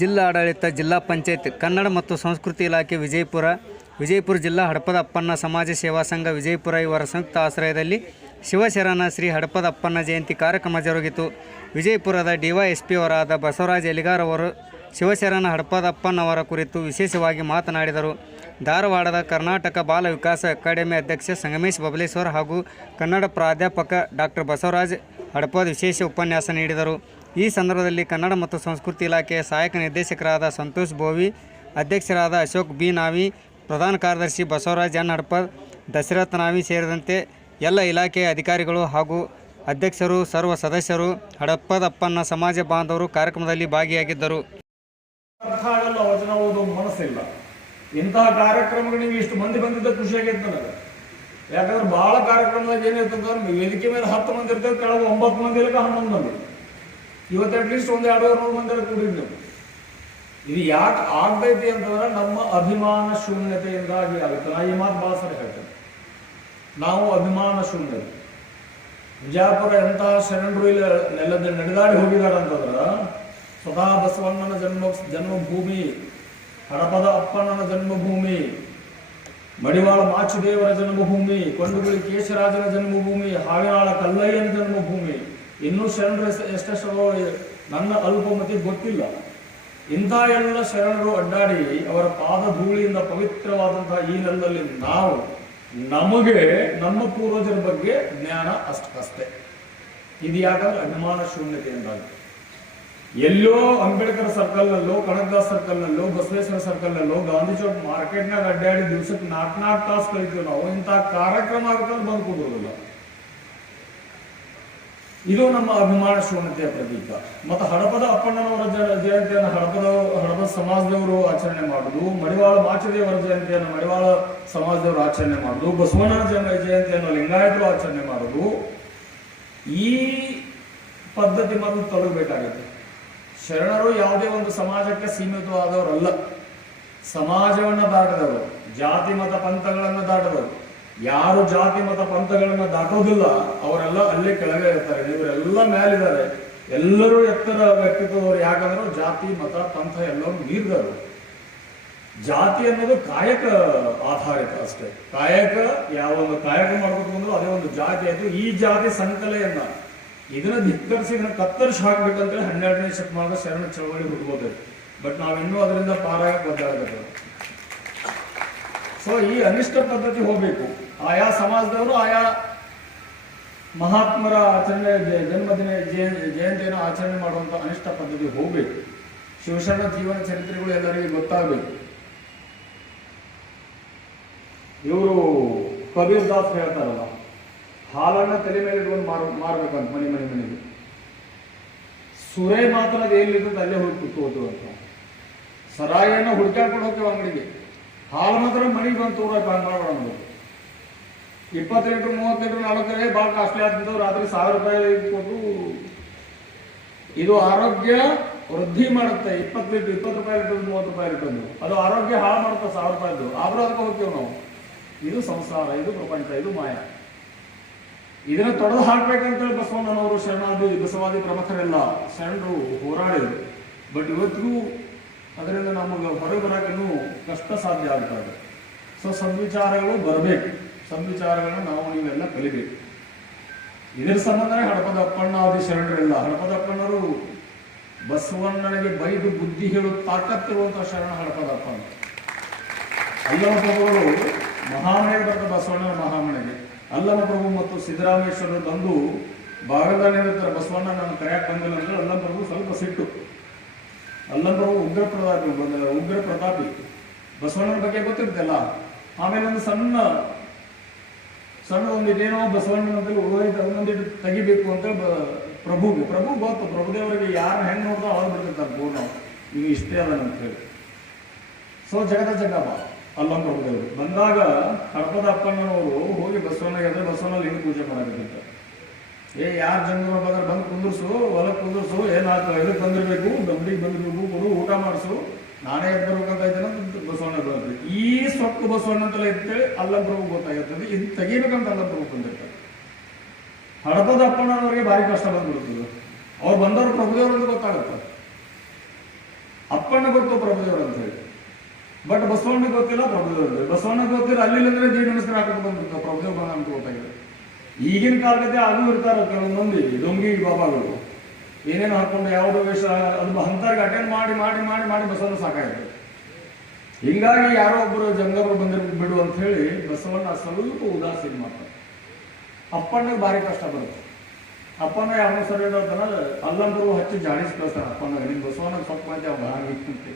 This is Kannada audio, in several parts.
ಜಿಲ್ಲಾಡಳಿತ, ಜಿಲ್ಲಾ ಪಂಚಾಯತ್, ಕನ್ನಡ ಮತ್ತು ಸಂಸ್ಕೃತಿ ಇಲಾಖೆ ವಿಜಯಪುರ ವಿಜಯಪುರ ಜಿಲ್ಲಾ ಹಡಪದ ಅಪ್ಪಣ್ಣ ಸಮಾಜ ಸೇವಾ ಸಂಘ ವಿಜಯಪುರ ಇವರ ಸಂಯುಕ್ತ ಆಶ್ರಯದಲ್ಲಿ ಶಿವಶರಣ ಶ್ರೀ ಹಡಪದ ಅಪ್ಪಣ್ಣ ಜಯಂತಿ ಕಾರ್ಯಕ್ರಮ ಜರುಗಿತು. ವಿಜಯಪುರದ ಡಿವೈಎಸ್ಪಿಯವರಾದ ಬಸವರಾಜ್ ಬಸವರಾಜ ಎಲಿಗಾರ್ ಅವರು ಶಿವಶರಣ ಹಡಪದಪ್ಪನವರ ಕುರಿತು ವಿಶೇಷವಾಗಿ ಮಾತನಾಡಿದರು. ಧಾರವಾಡದ ಕರ್ನಾಟಕ ಬಾಲ ವಿಕಾಸ ಅಕಾಡೆಮಿ ಅಧ್ಯಕ್ಷ ಸಂಗಮೇಶ್ ಬಬಲೇಶ್ವರ್ ಹಾಗೂ ಕನ್ನಡ ಪ್ರಾಧ್ಯಾಪಕ ಡಾಕ್ಟರ್ ಬಸವರಾಜ್ ಹಡಪದ ವಿಶೇಷ ಉಪನ್ಯಾಸ ನೀಡಿದರು. ಈ ಸಂದರ್ಭದಲ್ಲಿ ಕನ್ನಡ ಮತ್ತು ಸಂಸ್ಕೃತಿ ಇಲಾಖೆಯ ಸಹಾಯಕ ನಿರ್ದೇಶಕರಾದ ಸಂತೋಷ್ ಬೋವಿ, ಅಧ್ಯಕ್ಷರಾದ ಅಶೋಕ್ ಬಿ. ನಾವಿ, ಪ್ರಧಾನ ಕಾರ್ಯದರ್ಶಿ ಬಸವರಾಜ್ ಎನ್. ಹಡಪದ್ ದಶರಥ ನಾವಿ ಸೇರಿದಂತೆ ಎಲ್ಲ ಇಲಾಖೆಯ ಅಧಿಕಾರಿಗಳು ಹಾಗೂ ಅಧ್ಯಕ್ಷರು, ಸರ್ವ ಸದಸ್ಯರು, ಹಡಪ್ಪದಪ್ಪನ ಸಮಾಜ ಬಾಂಧವರು ಕಾರ್ಯಕ್ರಮದಲ್ಲಿ ಭಾಗಿಯಾಗಿದ್ದರು. ಮನಸ್ಸಿಲ್ಲ. ಇಂತಹ ಕಾರ್ಯಕ್ರಮಗಳಿಗೆ ಇಷ್ಟು ಮಂದಿ ಬಂದಿದ್ದ ಖುಷಿ ಆಗೈತೆ ನನಗೆ. ಯಾಕಂದ್ರೆ ಬಹಳ ಕಾರ್ಯಕ್ರಮದಾಗ ಏನಿರ್ತಂದ್ರೆ ವೇದಿಕೆ ಮೇಲೆ ಹತ್ತು ಮಂದಿ ಇರ್ತದೆ ಕೆಳಗೆ ಒಂಬತ್ತು ಮಂದಿ ಇಲ್ಲಕ ಹನ್ನೊಂದು ಮಂದಿ. ಇವತ್ತು ಅಟ್ಲೀಸ್ಟ್ ಒಂದು ಎರಡು ನೂರು ಮಂದಿ ನೀವು. ಇದು ಯಾಕೆ ಆಗ್ತೈತಿ ಅಂತಂದ್ರೆ ನಮ್ಮ ಅಭಿಮಾನ ಶೂನ್ಯತೆಯಿಂದಾಗಿ ಆಗುತ್ತೆ. ನಾ ಈ ಮಾತು ಭಾಳ ಸರಿ ಹೇಳ್ತೇನೆ. ನಾವು ಅಭಿಮಾನ ಶೂನ್ಯತೆ ವಿಜಯಪುರ ಎಂಥ ಶರಣರು ಇಲ್ಲ ನೆಲದ ನಡೆದಾಡಿ ಹೋಗಿದ್ದಾರೆ ಅಂತಂದ್ರೆ ಸ್ವತಃ ಬಸವಣ್ಣನ ಜನ್ಮ, ಜನ್ಮಭೂಮಿ ಹಡಪದ ಅಪ್ಪಣ್ಣನ ಜನ್ಮಭೂಮಿ, ಮಡಿವಾಳ ಮಾಚುದೇವರ ಜನ್ಮಭೂಮಿ ಕೊಂಡುಗುಳಿ ಕೇಶರಾಜನ ಜನ್ಮಭೂಮಿ, ಹಾವಿನಾಳ ಕಲ್ಲಯ್ಯನ ಜನ್ಮಭೂಮಿ ಇನ್ನೂ ಶರಣರು ಎಷ್ಟ- ಎಷ್ಟೆಷ್ಟೋ ನನ್ನ ಅಲ್ಪಮತಿ ಗೊತ್ತಿಲ್ಲ. ಇಂಥ ಎಲ್ಲ ಶರಣರು ಅಡ್ಡಾಡಿ ಅವರ ಪಾದ ಧೂಳಿಯಿಂದ ಪವಿತ್ರವಾದಂತಹ ಈ ನೆಲದಲ್ಲಿ ನಾವು ನಮಗೆ, ನಮ್ಮ ಪೂರ್ವಜರ ಬಗ್ಗೆ ಜ್ಞಾನ ಅಷ್ಟಕ್ಕಷ್ಟೇ ಇದು ಯಾಕಂದ್ರೆ ಅಭಿಮಾನ ಶೂನ್ಯತೆಯಿಂದಾಗಿ ಎಲ್ಲೋ ಅಂಬೇಡ್ಕರ್ ಸರ್ಕಲ್ನಲ್ಲೋ ಕನಕದಾಸ್ ಸರ್ಕಲ್ನಲ್ಲೋ ಬಸವೇಶ್ವರ ಸರ್ಕಲ್ನಲ್ಲೋ ಗಾಂಧಿ ಚೌಕ್ ಮಾರ್ಕೆಟ್ನಾಗ ಅಡ್ಡಾಡಿ ದಿವಸಕ್ಕೆ ನಾಲ್ಕು ನಾಲ್ಕು ತಾಸು ಕಲಿತೀವಿ ನಾವು. ಇಂಥ ಕಾರ್ಯಕ್ರಮ ಆಗ್ತಾ ಬಂದು ಇದು ನಮ್ಮ ಅಭಿಮಾನ ಶೂನ್ಯತೆಯ ಪ್ರತೀಕ. ಮತ್ತು ಹಡಪದ ಅಪ್ಪಣ್ಣನವರ ಜಯಂತಿಯನ್ನು ಹಡಪದ ಹಡಪದ ಸಮಾಜದವರು ಆಚರಣೆ ಮಾಡುದು, ಮಡಿವಾಳ ಮಾಚದೇವರ ಜಯಂತಿಯನ್ನು ಮಡಿವಾಳ ಸಮಾಜದವರು ಆಚರಣೆ ಮಾಡುದು, ಬಸವಣ್ಣನ ಜನ, ಜಯಂತಿಯನ್ನು ಲಿಂಗಾಯತರು ಆಚರಣೆ ಮಾಡುದು. ಈ ಪದ್ಧತಿ ಮೊದಲು ತೊಡಗಬೇಕಾಗುತ್ತೆ ಶರಣರು ಯಾವುದೇ ಒಂದು ಸಮಾಜಕ್ಕೆ ಸೀಮಿತವಾದವರಲ್ಲ. ಸಮಾಜವನ್ನು ದಾಟದವರು, ಜಾತಿ, ಮತ, ಪಂಥಗಳನ್ನು ದಾಟದವರು. ಯಾರು ಜಾತಿ, ಮತ, ಪಂಥಗಳನ್ನ ದಾಟೋದಿಲ್ಲ, ಅವರೆಲ್ಲ ಅಲ್ಲೇ ಕೆಳಗೆ ಇರ್ತಾರೆ. ಇವರೆಲ್ಲ ಮೇಲಿದ್ದಾರೆ ಎಲ್ಲರೂ ಎತ್ತರ ವ್ಯಕ್ತಿತ್ವದವರು ಯಾಕಂದ್ರೆ ಜಾತಿ, ಮತ, ಪಂಥ ಎಲ್ಲವೂ ಮೀರಿದವರು. ಜಾತಿ ಅನ್ನೋದು ಕಾಯಕ ಆಧಾರಿತ ಅಷ್ಟೇ. ಕಾಯಕ ಯಾವ ಒಂದು ಕಾಯಕ ಮಾಡ್ಬೇಕು ಅಂದ್ರೂ ಅದೇ ಒಂದು ಜಾತಿ ಆಯ್ತು. ಈ ಜಾತಿ ಸಂಕಲೆಯನ್ನ ಇದನ್ನ ಧಿಕ್ಕರಿಸಿ ಇದನ್ನ ಕತ್ತರಿಸಿ ಹಾಕ್ಬೇಕಂತೇಳಿ ಹನ್ನೆರಡನೇ ಶತಮಾನದ ಶರಣ ಚಳವಳಿ ಹುಡುಗೋದು ಬಟ್ ನಾವಿನ್ನೂ ಅದರಿಂದ ಪಾರಾಗ ಒದ್ದಾಡಬೇಕು. ಸೊ ಈ ಅನಿಷ್ಟ ಪದ್ಧತಿ ಹೋಗಬೇಕು. ಆಯಾ ಸಮಾಜದವರು ಆಯಾ ಮಹಾತ್ಮರ ಆಚರಣೆ ಜನ್ಮದಿನ, ಜಯ- ಜಯಂತಿಯನ್ನು ಆಚರಣೆ ಮಾಡುವಂಥ ಅನಿಷ್ಟ ಪದ್ಧತಿ ಹೋಗಬೇಕು. ಶಿವಶರಣ ಜೀವನ ಚರಿತ್ರೆಗಳು ಎಲ್ಲರಿಗೂ ಗೊತ್ತಾಗಬೇಕು. ಇವರು ಕಬೀರ್ ದಾಸ್ ಹೇಳ್ತಾರಲ್ಲ, ಹಾಲನ್ನ ತಲೆ ಮೇಲೆ ಇಟ್ಕೊಂಡು ಮಾರ್, ಮಾರ್ಬೇಕಂತ, ಮನೆ ಮನೆ, ಮನೆಗೆ. ಸುರೇ ಮಾತನಾಗ ಎಲ್ಲಿರ್ತದೆ ಅಲ್ಲೇ ಹೋಗಿ ಕೂತ್ಕೋತು ಅಂತ. ಸರಾಯನ್ನ ಹುಡುಕಾಡ್ಕೊಂಡು ಹೋಗ್ತೇವೆ ಅಂಗಡಿಗೆ. ಹಾಲು ಮಾತ್ರ ಮನೆಗೆ ಬಂದು ತೂರ ಅಂದ್ರು ಇಪ್ಪತ್ತು ಲೀಟ್ರ್ ಮೂವತ್ತು ಲೀಟ್ರ್ ಭಾಳ ಕಾಸ್ಟ್ಲಿ ಆಗ್ತಿದ್ದವು ರಾತ್ರಿ ಸಾವಿರ ರೂಪಾಯಿ ಇಟ್ಕೊಂಡು ಇದು ಆರೋಗ್ಯ ವೃದ್ಧಿ ಮಾಡುತ್ತೆ. ಇಪ್ಪತ್ತು ಲೀಟರ್, ಇಪ್ಪತ್ತು ರೂಪಾಯಿ ಲೀಟರ್, ಮೂವತ್ತು ರೂಪಾಯಿ ಲೀಟರ್ ಅದು ಆರೋಗ್ಯ ಹಾಳು ಮಾಡುತ್ತೆ, ಸಾವಿರ ರೂಪಾಯಿದ್ದು ಆದ್ರೂ ಅದಕ್ಕೆ ಹೋಗ್ತೀವಿ ನಾವು. ಇದು ಸಂಸಾರ, ಇದು ಪ್ರಪಂಚ, ಇದು ಮಾಯ. ಇದನ್ನ ತೊಡೆದು ಹಾಕ್ಬೇಕಂತೇಳಿ ಬಸವಣ್ಣನವರು ಶರಣಾದಿ, ಬಸವಾದಿ ಪ್ರಮುಖರೆಲ್ಲ ಶರಣರು ಹೋರಾಡಿದರು. ಬಟ್ ಇವತ್ತಿಗೂ ಅದರಿಂದ ನಮಗೆ ಹೊರಗೆ ಕಷ್ಟ ಸಾಧ್ಯ ಆಗ್ತಾ ಇದೆ. ಸೊ ಸದ್ವಿಚಾರಗಳು ಬರಬೇಕು. ಸದ್ವಿಚಾರಗಳನ್ನ ನಾವು ನೀವೆಲ್ಲ ಕಲಿಬೇಕು. ಇದರ ಸಂಬಂಧನೇ ಹಡಪದ ಅಪ್ಪಣ್ಣಾದಿ ಶರಣರಿಲ್ಲ. ಹಡಪದ ಅಪ್ಪಣ್ಣರು ಬಸವಣ್ಣನಿಗೆ ಬೈದು ಬುದ್ಧಿ ಹೇಳು ತಾಕತ್ತಿರುವಂತಹ ಶರಣ ಹಡಪದ ಅಪ್ಪಣ್ಣ. ಅಲ್ಲಮ ಪ್ರಭುಗಳು ಮಹಾಮನೆಗೆ ಬಸವಣ್ಣನ ಮಹಾಮನೆಗೆ. ಅಲ್ಲಮ ಪ್ರಭು ಮತ್ತು ಸಿದ್ದರಾಮೇಶ್ವರರು ತಂದು ಇರ್ತಾರೆ ಬಸವಣ್ಣ ನಾನು ಕರೆಯಕ್ಕೆ ಬಂದಿಲ್ಲ ಅಂದ್ರೆ ಅಲ್ಲಮ ಅಲ್ಲಮ ಪ್ರಭು ಉಗ್ರ ಪ್ರತಾಪಿ ಉಗ್ರ ಪ್ರತಾಪಿ ಬಸವಣ್ಣನ ಬಗ್ಗೆ ಗೊತ್ತಿರ್ತಲ್ಲ ಆಮೇಲೆ ಒಂದು ಸಣ್ಣ ಸಣ್ಣ ಒಂದು ಇದೇನೋ ಬಸವಣ್ಣನಂತಲ್ಲಿ ಉಳಿದ ಒಂದೊಂದಿಟ್ಟು ತೆಗಿಬೇಕು ಅಂತ ಪ್ರಭುಗೆ, ಪ್ರಭು ಗೊತ್ತು, ಪ್ರಭುದೇವರಿಗೆ ಯಾರು ಹೆಣ್ಣು ನೋಡ್ದೋ ಅವ್ರು ಬಿಡ್ತಿರ್ತಾರೆ ಪೂರ್ಣ. ಈಗ ಇಷ್ಟೇ ಅಂತ ಹೇಳಿ. ಸೊ ಜಗದ ಜಗಬ ಅಲ್ಲಂ ಪ್ರಭುದೇವರು. ಬಂದಾಗ ಹಡಪದ ಅಪ್ಪಣ್ಣನವರು ಹೋಗಿ ಬಸವಣ್ಣಗೆ ಅಂದ್ರೆ ಬಸವಣ್ಣಲ್ಲಿ ಲಿಂಗ ಪೂಜೆ ಮಾಡಬೇಕಿತ್ತು. ಏ, ಯಾರ ಜನರು ಬಂದ್ರೆ ಬಂದು ಕುಂದರ್ಸು ಹೊಲಕ್ಕೆ ಕುಂದರ್ಸು ಏನಾಯ್ತು ಇದಕ್ಕೆ ಬಂದಿರ್ಬೇಕು ಗಂಡಿಗೆ ಬಂದಿರ್ಬೇಕು ಕೊಡು ಊಟ ಮಾಡಿಸು. ನಾನೇ ಬರ್ಬೇಕಂತ ಇದ್ದೇನೆ ಬಸವಣ್ಣ ಬಂದ್ರೆ ಈ ಸೊಕ್ಕು ಬಸವಣ್ಣ ಅಂತಲೇ ಇರ್ತೇವೆ ಅಲ್ಲಂ ಪ್ರಭು ಗೊತ್ತಾಗಿರ್ತದೆ. ಇದು ತೆಗಿಬೇಕಂತ ಅಲ್ಲಂ ಪ್ರಭು ಬಂದಿರ್ತಾರೆ. ಹಡಪದ ಅಪ್ಪಣ್ಣನವರಿಗೆ ಭಾರಿ ಕಷ್ಟ ಬಂದ್ಬಿಡ್ತದೆ ಅವ್ರು ಬಂದವರು ಪ್ರಭುದೇವರು ಅಂತ ಗೊತ್ತಾಗುತ್ತೆ. ಅಪ್ಪಣ್ಣ ಗೊತ್ತು ಪ್ರಭುದೇವರು ಅಂತ ಹೇಳಿ. ಬಟ್ ಬಸವಣ್ಣ ಗೊತ್ತಿಲ್ಲ ಪ್ರಭುದೇವರು. ಬಸವಣ್ಣ ಗೊತ್ತಿಲ್ಲ ಅಲ್ಲಿಲ್ಲ ಅಂದ್ರೆ ದೇವಿ ನಮಸ್ಕಾರ ಹಾಕೋದು ಬಂದ್ಬಿಡ್ತಾರೆ ಪ್ರಭುದೇವ್ ಬಂದ ಅಂತ ಗೊತ್ತಾಗಿದೆ. ಈಗಿನ ಕಾಲಕ್ಕೆ ಅದು ಇರ್ತಾರೆ ಕೆಲವೊಂದು ಮಂದಿ, ದೊಂಗಿ ಬಾಬಾಗಳು. ಏನೇನು ಹಾಕೊಂಡು ಯಾವುದೋ ವೇಷ, ಅದು ಹಂತರ್ಗೆ ಅಟೆಂಡ್ ಮಾಡಿ ಮಾಡಿ ಮಾಡಿ ಮಾಡಿ ಬಸವನ ಸಾಕಾಯ್ತು. ಹಿಂಗಾಗಿ ಯಾರೋ ಒಬ್ಬರು ಜಂಗಮರು ಬಂದಿರ್, ಬಿಡು ಅಂತ ಹೇಳಿ ಬಸವಣ್ಣ ಸ್ವಲ್ಪ ಉದಾಸೀನ ಮಾಡ್ತಾರೆ. ಅಪ್ಪಣ್ಣಗೆ ಭಾರಿ ಕಷ್ಟ ಬರುತ್ತೆ. ಅಪ್ಪನ ಯಾವ ಸರಿ ಅಲ್ಲಂಬರು ಹಚ್ಚಿ ಜಾಡಿಸಿ ಕಳಿಸ್ತಾರೆ ಅಪ್ಪನ. ನಿಮ್ಮ ಬಸವನ ಸ್ವಲ್ಪ ಮಂದಿ ಅವ ಹಂಗಿತ್ತಂತೆ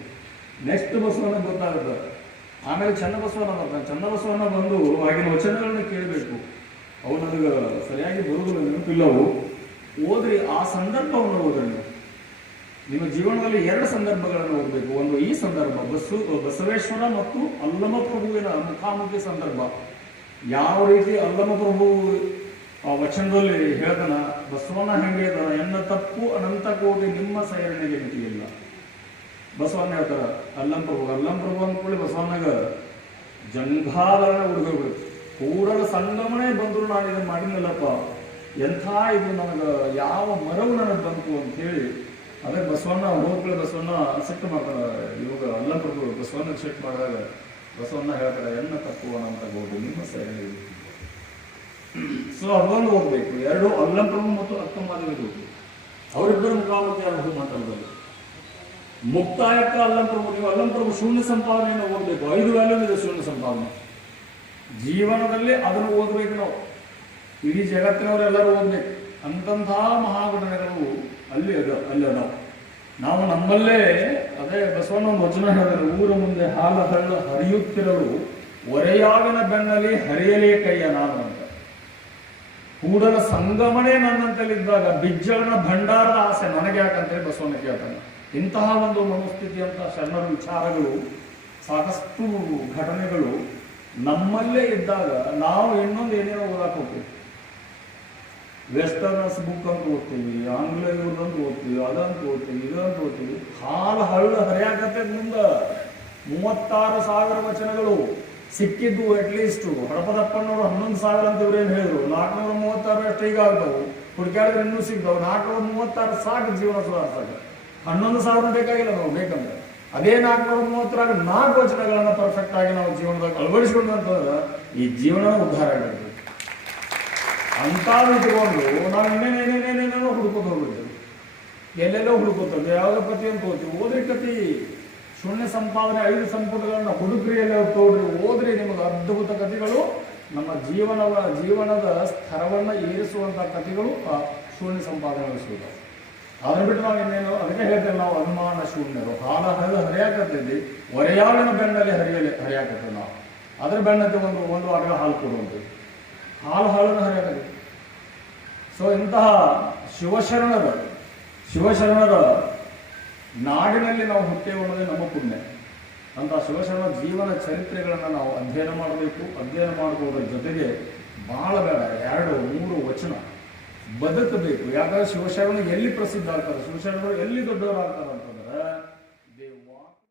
ನೆಕ್ಸ್ಟ್ ಬಸವನ ಗೊತ್ತಾಗುತ್ತೆ. ಆಮೇಲೆ ಚನ್ನ ಬಸವನ ಬರ್ತಾನೆ. ಚನ್ನ ಬಸವನ ಬಂದು ಆಗಿನ ವಚನಗಳನ್ನ ಕೇಳಬೇಕು. ಅವು ನನಗೆ ಸರಿಯಾಗಿ ಬರುವುದಿಲ್ಲ, ನೆನಪಿಲ್ಲವು? ಓದ್ರಿ ಆ ಸಂದರ್ಭವನ್ನು ಓದ್ರಿ ನಿಮ್ಮ ಜೀವನದಲ್ಲಿ ಎರಡು ಸಂದರ್ಭಗಳನ್ನು ಓದಬೇಕು. ಒಂದು ಈ ಸಂದರ್ಭ ಬಸ್ಸು ಬಸವೇಶ್ವರ ಮತ್ತು ಅಲ್ಲಮ ಪ್ರಭುವಿನ ಮುಖಾಮುಖಿ ಸಂದರ್ಭ. ಯಾವ ರೀತಿ ಅಲ್ಲಮ ಪ್ರಭು ವಚನದಲ್ಲಿ ಹೇಳ್ದನ ಬಸವಣ್ಣ ಹೆಂಗೆ ಎನ್ನ ತಪ್ಪು ಅನಂತ ಕೋಟಿ ನಿಮ್ಮ ಸೈರಣೆಗೆ ಮಿತಿಯಿಲ್ಲ. ಬಸವಣ್ಣ ಹೇಳ್ತಾರ ಅಲ್ಲಂ ಪ್ರಭು ಅಲ್ಲಂ ಪ್ರಭು ಅಂದ್ಕೊಳ್ಳಿ ಬಸವಣ್ಣಗ ಜಂಘಾಲರಣ ಹುಡುಗರು ಕೂಡಲ ಬಂದ್ರು ನಾನು ಇದನ್ನು ಮಾಡಿದ್ನಲ್ಲಪ್ಪ ಎಂಥ ಇದು ನನಗೆ, ಯಾವ ಮರವು ನನಗೆ ಬಂತು ಅಂತ ಹೇಳಿ, ಅದೇ ಬಸವಣ್ಣ ಹೋಗ್ಕೊಳ್ಳಿ ಬಸವಣ್ಣ ಅಸೆಕ್ಟ್ ಮಾಡ್ತಾರೆ ಇವಾಗ ಅಲ್ಲಂಪ್ರಭು ಬಸವಣ್ಣ ಸಿಟ್ಟು ಮಾಡಿದಾಗ ಬಸವಣ್ಣ ಹೇಳ್ತಾರೆ, ಎನ್ನ ತಪ್ಪು ಅಂತ ಕೋಟಿ ನಿಮ್ಮ ಸೈಡ್ ಸೊ ಅದೊಂದು ಹೋಗ್ಬೇಕು. ಎರಡು ಅಲ್ಲಂ ಪ್ರಭು ಮತ್ತು ಅಕ್ಕಮಾದೇವಿ ಅವರಿಬ್ಬರ ಮುಖಾಮುಖಿ ಮಾತಾಡೋದು ಮುಕ್ತಾಯಕ್ಕ ಅಲ್ಲಂ ಪ್ರಭು ನೀವು ಅಲ್ಲಂ ಪ್ರಭು ಶೂನ್ಯ ಸಂಪಾದನೆಯನ್ನು ಓದಬೇಕು ಐದು ವ್ಯಾಲ್ಯೂ ಇದೆ ಶೂನ್ಯ ಸಂಪಾದನೆ. ಜೀವನದಲ್ಲಿ ಅದನ್ನು ಓದಬೇಕು ನಾವು. ಇಡೀ ಜಗತ್ತಿನವರೆಲ್ಲರೂ ಒಂದೇ. ಅಂತಂಥ ಮಹಾಘಟನೆಗಳು ಅಲ್ಲಿ ಅದ, ಅಲ್ಲಿ ಅದಾವ. ನಾವು ನಮ್ಮಲ್ಲೇ ಅದೇ ಬಸವಣ್ಣ ವಚನ ಹೇಳಿದ್ರೆ, ಊರ ಮುಂದೆ ಹಾಲ ಹಳ್ಳ ಹರಿಯುತ್ತಿರಲು ಒರೆಯಾಗನ ಬೆನ್ನಲ್ಲಿ ಹರಿಯಲೇ ಕೈಯ ನಾನು ಅಂತ. ಕೂಡಲ ಸಂಗಮನೆ ನನ್ನಂತಲ್ಲಿದ್ದಾಗ ಬಿಜ್ಜಳನ ಭಂಡಾರದ ಆಸೆ ನನಗೆ ಯಾಕಂತೇಳಿ ಬಸವಣ್ಣ ಕೇಳ್ತಾನೆ. ಇಂತಹ ಒಂದು ಮನೋಸ್ಥಿತಿಯಂತ ಶರಣರ ವಿಚಾರಗಳು, ಸಾಕಷ್ಟು ಘಟನೆಗಳು ನಮ್ಮಲ್ಲೇ ಇದ್ದಾಗ ನಾವು ಇನ್ನೊಂದು ಏನೇನೋ ಓದಾಕ್ ಹೋಗ್ತೀವಿ. ವೆಸ್ಟರ್ನರ್ಸ್ ಬುಕ್ ಅಂತ ಓದ್ತೀವಿ ಆಂಗ್ಲ ಓದ್ತೀವಿ ಅದಂತ ಓದ್ತೀವಿ ಇದಂತ ಓದ್ತೀವಿ ಹಾಲು ಹಳ್ಳ ಹರಿಯಾಕತ್ತೆ ಮುಂದೆ. ಮೂವತ್ತಾರು ಸಾವಿರ ವಚನಗಳು ಸಿಕ್ಕಿದ್ದು ಅಟ್ಲೀಸ್ಟ್ ಹಡಪದಪ್ಪನವರು ಹನ್ನೊಂದು ಸಾವಿರ ಅಂತ ಇವ್ರೇನು ಹೇಳಿದ್ರು? ನಾಲ್ಕುನೂರ ಮೂವತ್ತಾರು ಅಷ್ಟು ಈಗ ಆಗ್ತಾವು ಹುಡುಕ್ಯಾಡಿದ್ರೆ ಇನ್ನೂ ಸಿಗ್ತಾವೆ ನಾಲ್ಕುನೂರ ಮೂವತ್ತಾರು ಸಾಕು ಜೀವನ ಸುಧಾರಿಸಾಗ ಹನ್ನೊಂದು ಸಾವಿರ ಬೇಕಾಗಿಲ್ಲ ನಾವು, ಬೇಕಂದ್ರೆ. ಅದೇ ನಾಲ್ಕುನೂರ ಮೂವತ್ತರಾಗ ನಾಲ್ಕು ವಚನಗಳನ್ನು ಪರ್ಫೆಕ್ಟ್ ಆಗಿ ನಾವು ಜೀವನದಾಗ ಅಳವಡಿಸ್ಕೊಂಡಂತಂದ್ರೆ ಈ ಜೀವನ ಉದ್ಧಾರ ಆಗಿರ್ತದೆ ಅಂತ ಇಟ್ಕೊಂಡು ನಾವು ಇನ್ನೇನೇನೇನೇನೇನೋ ಹುಡುಕೋತ ಹೋಗ್ಬಿಡ್ತೀವಿ ಎಲ್ಲೆಲ್ಲೋ ಹುಡುಕೋತದೆ ಯಾವುದೋ ಕಥೆ ಅಂತ ಹೋಗ್ತೀವಿ. ಓದ್ರಿ ಕತಿ ಶೂನ್ಯ ಸಂಪಾದನೆ, ಐದು ಸಂಪುಟಗಳನ್ನು ಹುಡುಕ್ರಿ ಎಲ್ಲ ತೋಡ್ರಿ. ಓದ್ರಿ ನಿಮಗೆ ಅದ್ಭುತ ಕಥೆಗಳು, ನಮ್ಮ ಜೀವನವ, ಜೀವನದ ಸ್ತರವನ್ನು ಏರಿಸುವಂಥ ಕಥೆಗಳು ಆ ಶೂನ್ಯ ಸಂಪಾದನೆ ಸಿಗುತ್ತೆ ಅದನ್ನು ಬಿಟ್ಟು ನಾವು ಇನ್ನೇನು, ಅದಕ್ಕೆ ಹೇಳ್ತೇವೆ ನಾವು ಅನುಮಾನ ಶೂನ್ಯರು. ಹಾಲ ಹರಿದು ಹರಿಯಾಕತ್ತಿದ್ವಿ ಒರೆಯಾಳಿನ ಬೆನ್ನಲ್ಲಿ ಹರಿಯಲಿ ಹರಿಯಾಕತ್ತೇವೆ ನಾವು. ಅದ್ರ ಬೆನ್ನಕ್ಕೆ ಒಂದು ಒಂದು ಅಗಲ ಹಾಲು ಕೊಡುವಂಥದ್ದು ಹಾಲು ಹಾಲನ್ನು ಹರಿಯಾಕತ್ತೆ ಸೊ ಇಂತಹ ಶಿವಶರಣರ ಶಿವಶರಣರ ನಾಡಿನಲ್ಲಿ ನಾವು ಹುಟ್ಟೇವೆ ಅನ್ನೋದೇ ನಮ್ಮ ಪುಣ್ಯ. ಅಂತಹ ಶಿವಶರಣ ಜೀವನ ಚರಿತ್ರೆಗಳನ್ನು ನಾವು ಅಧ್ಯಯನ ಮಾಡಬೇಕು. ಅಧ್ಯಯನ ಮಾಡುವುದರ ಜೊತೆಗೆ ಬಹಳ ಬೇಡ, ಎರಡು, ಮೂರು ವಚನ. ಬದುಕಬೇಕು. ಯಾಕಂದ್ರೆ ಶಿವಶರಣ ಎಲ್ಲಿ ಪ್ರಸಿದ್ಧ ಆಗ್ತಾರೆ? ಶಿವಶರಣರು ಎಲ್ಲಿ ದೊಡ್ಡವರಾಗ್ತಾರೆ ಅಂತ.